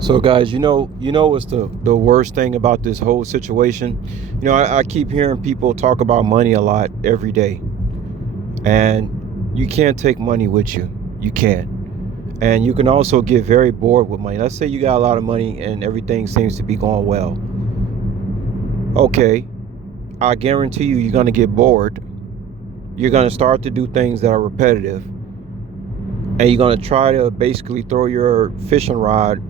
So guys, what's the worst thing about this whole situation? I keep hearing people talk about money a lot every day. And you can't take money with you. You can't. And you can also get very bored with money. Let's say you got a lot of money and everything seems to be going well. Okay, I guarantee you're going to get bored. You're going to start to do things that are repetitive. And you're going to try to basically throw your fishing rod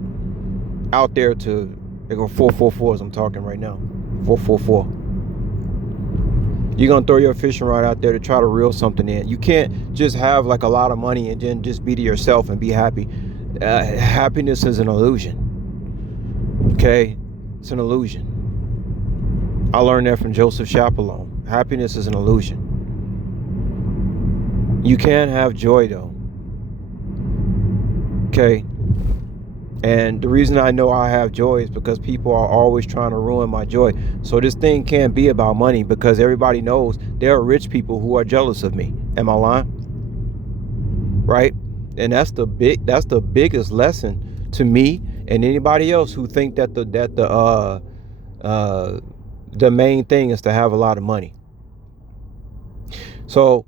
out there to, they go 444 as I'm talking right now. 444. You're going to throw your fishing rod out there to try to reel something in. You can't just have like a lot of money and then just be to yourself and be happy. Happiness is an illusion. Okay? It's an illusion. I learned that from Joseph Chapelon. Happiness is an illusion. You can have joy though. Okay? And the reason I know I have joy is because people are always trying to ruin my joy. So this thing can't be about money because everybody knows there are rich people who are jealous of me. Am I lying? Right? And that's the biggest lesson to me and anybody else who think that the main thing is to have a lot of money. So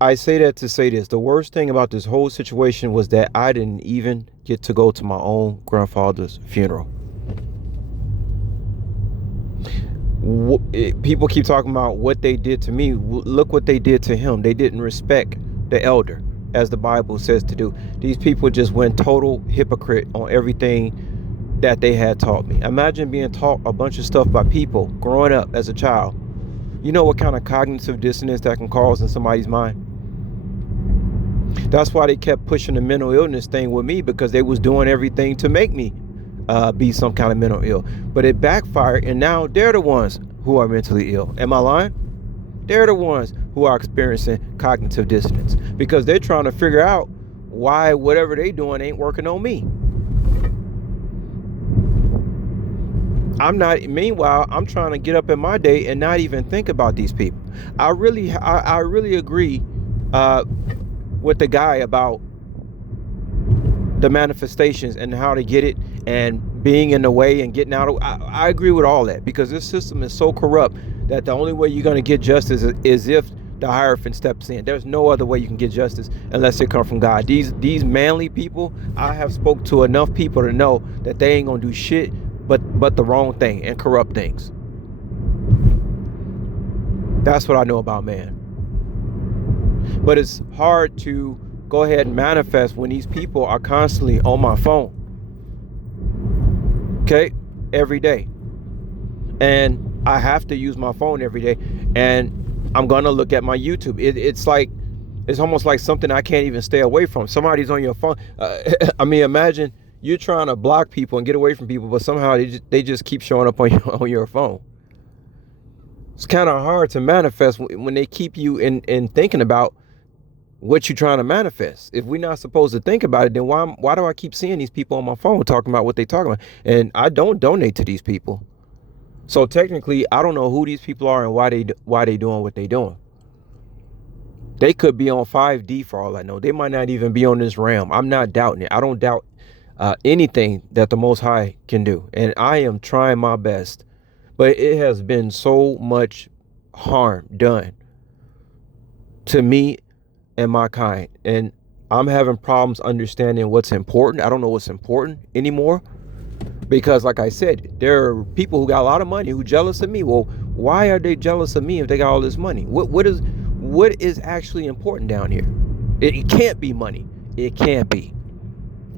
I say that to say this. The worst thing about this whole situation was that I didn't even get to go to my own grandfather's funeral. People keep talking about what they did to me. Look what they did to him. They didn't respect the elder, as the Bible says to do. These people just went total hypocrite on everything that they had taught me. Imagine being taught a bunch of stuff by people growing up as a child. You know what kind of cognitive dissonance that can cause in somebody's mind? That's why they kept pushing the mental illness thing with me, because they was doing everything to make me be some kind of mental ill. But it backfired, and now they're the ones who are mentally ill. Am I lying? They're the ones who are experiencing cognitive dissonance because they're trying to figure out why whatever they doing ain't working on me. Meanwhile, I'm trying to get up in my day and not even think about these people. I really agree with the guy about the manifestations and how to get it and being in the way and getting out of. I agree with all that because this system is so corrupt that the only way you're going to get justice is if the Hierophant steps in. There's no other way you can get justice unless it comes from God. These manly people, I have spoke to enough people to know that they ain't gonna do shit but the wrong thing and corrupt things. That's what I know about man. But it's hard to go ahead and manifest when these people are constantly on my phone. Okay? Every day. And I have to use my phone every day. And I'm gonna look at my YouTube. It's almost like something I can't even stay away from. Somebody's on your phone. Imagine you're trying to block people and get away from people, but somehow they just keep showing up on your phone. It's kind of hard to manifest when they keep you in thinking about what you're trying to manifest. If we're not supposed to think about it, then why do I keep seeing these people on my phone talking about what they talking about? And I don't donate to these people. So technically, I don't know who these people are and why they doing what they doing. They could be on 5D for all I know. They might not even be on this realm. I'm not doubting it. I don't doubt anything that the Most High can do. And I am trying my best. But it has been so much harm done to me and my kind. And I'm having problems understanding what's important. I don't know what's important anymore. Because like I said, there are people who got a lot of money who jealous of me. Well, why are they jealous of me if they got all this money? What is actually important down here? It can't be money. It can't be.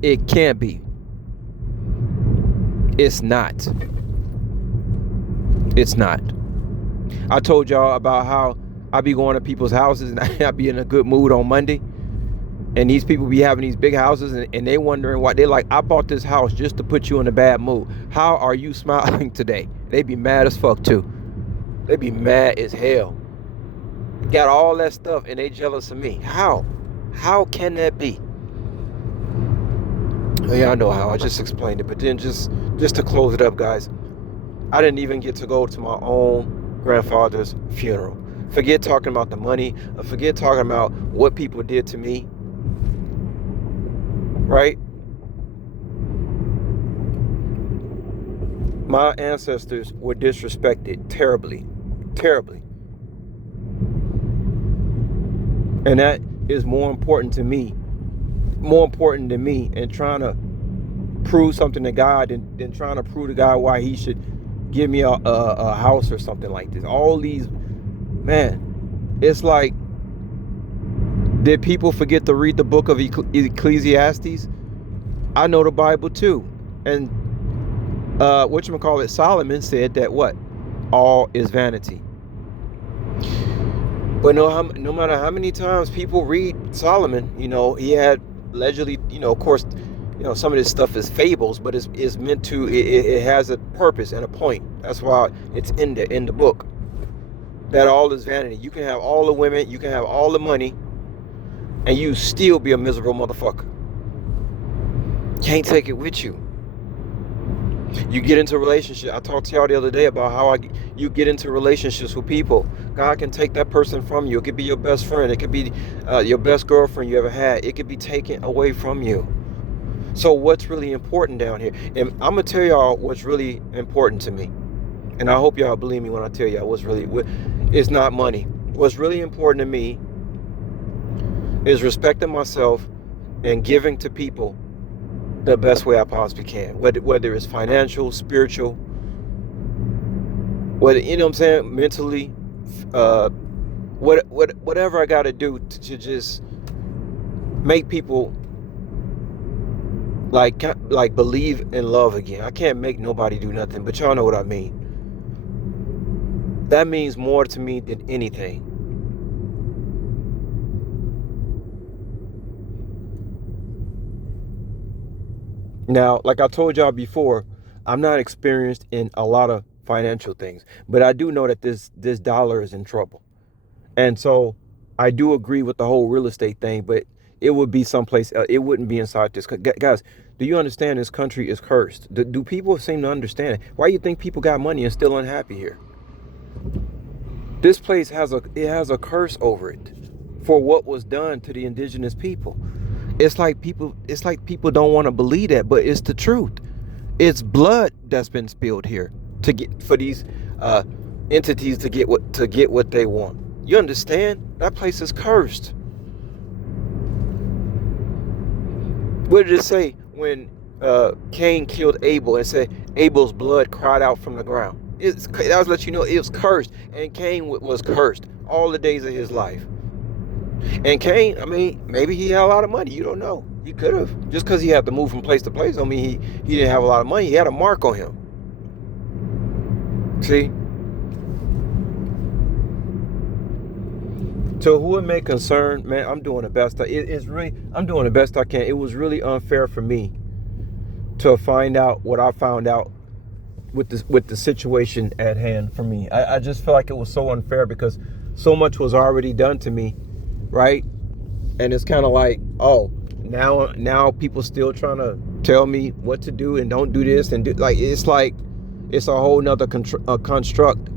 It can't be. It's not. It's not. I told y'all about how I be going to people's houses and I be in a good mood on Monday. And these people be having these big houses and they wondering why. They're like, I bought this house just to put you in a bad mood. How are you smiling today? They be mad as fuck too. They be mad as hell. Got all that stuff and they jealous of me. How? How can that be? Well, yeah, I know how. I just explained it. But then just to close it up, guys, I didn't even get to go to my own grandfather's funeral. Forget talking about the money. Forget talking about what people did to me. Right? My ancestors were disrespected terribly, terribly. And that is more important to me in trying to prove something to God than trying to prove to God why he should give me a house or something like this. All these, man, it's like, did people forget to read the book of Ecclesiastes? I know the Bible too. And whatchamacallit, Solomon said that what? All is vanity. But no matter how many times people read Solomon, he had allegedly, of course, some of this stuff is fables, but it's meant to, it has a purpose and a point. That's why it's in the book. That all is vanity. You can have all the women, you can have all the money, and you still be a miserable motherfucker. Can't take it with you. You get into a relationship. I talked to y'all the other day about how you get into relationships with people. God can take that person from you. It could be your best friend. It could be your best girlfriend you ever had. It could be taken away from you. So what's really important down here? And I'm going to tell y'all what's really important to me. And I hope y'all believe me when I tell y'all it's not money. What's really important to me is respecting myself and giving to people the best way I possibly can, whether it's financial, spiritual, whether, what I'm saying, mentally, whatever I got to do to just make people like believe in love again. I can't make nobody do nothing, but y'all know what I mean. That means more to me than anything. Now, like I told y'all before, I'm not experienced in a lot of financial things, but I do know that this dollar is in trouble. And so I do agree with the whole real estate thing, but it would be someplace else. It wouldn't be inside this. Guys, do you understand this country is cursed? Do people seem to understand it? Why do you think people got money and still unhappy here? This place has a curse over it for what was done to the indigenous people. It's like people don't want to believe that, but it's the truth. It's blood that's been spilled here for these entities to get what they want. You understand? That place is cursed. What did it say when Cain killed Abel and said Abel's blood cried out from the ground? That was let you know it was cursed, and Cain was cursed all the days of his life. And Cain, I mean, maybe he had a lot of money. You don't know. He could have. Just because he had to move from place to place don't mean he didn't have a lot of money. He had a mark on him. See? So who it may concern, man, I'm doing the best. I'm doing the best I can. It was really unfair for me to find out what I found out with the situation at hand for me. I just feel like it was so unfair because so much was already done to me. Right? And it's kind of like, oh, now people still trying to tell me what to do and don't do this and do, it's a whole nother construct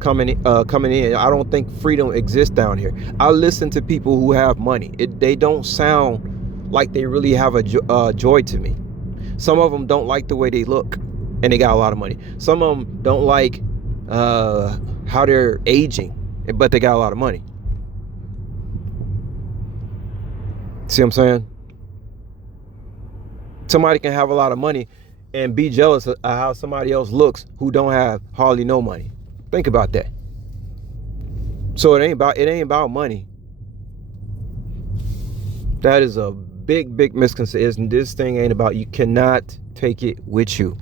coming in. I don't think freedom exists down here. I listen to people who have money. They don't sound like they really have a joy to me. Some of them don't like the way they look and they got a lot of money. Some of them don't like how they're aging, but they got a lot of money. See what I'm saying? Somebody can have a lot of money and be jealous of how somebody else looks who don't have hardly no money. Think about that. So it ain't about money. That is a big misconception. This thing ain't about, you cannot take it with you.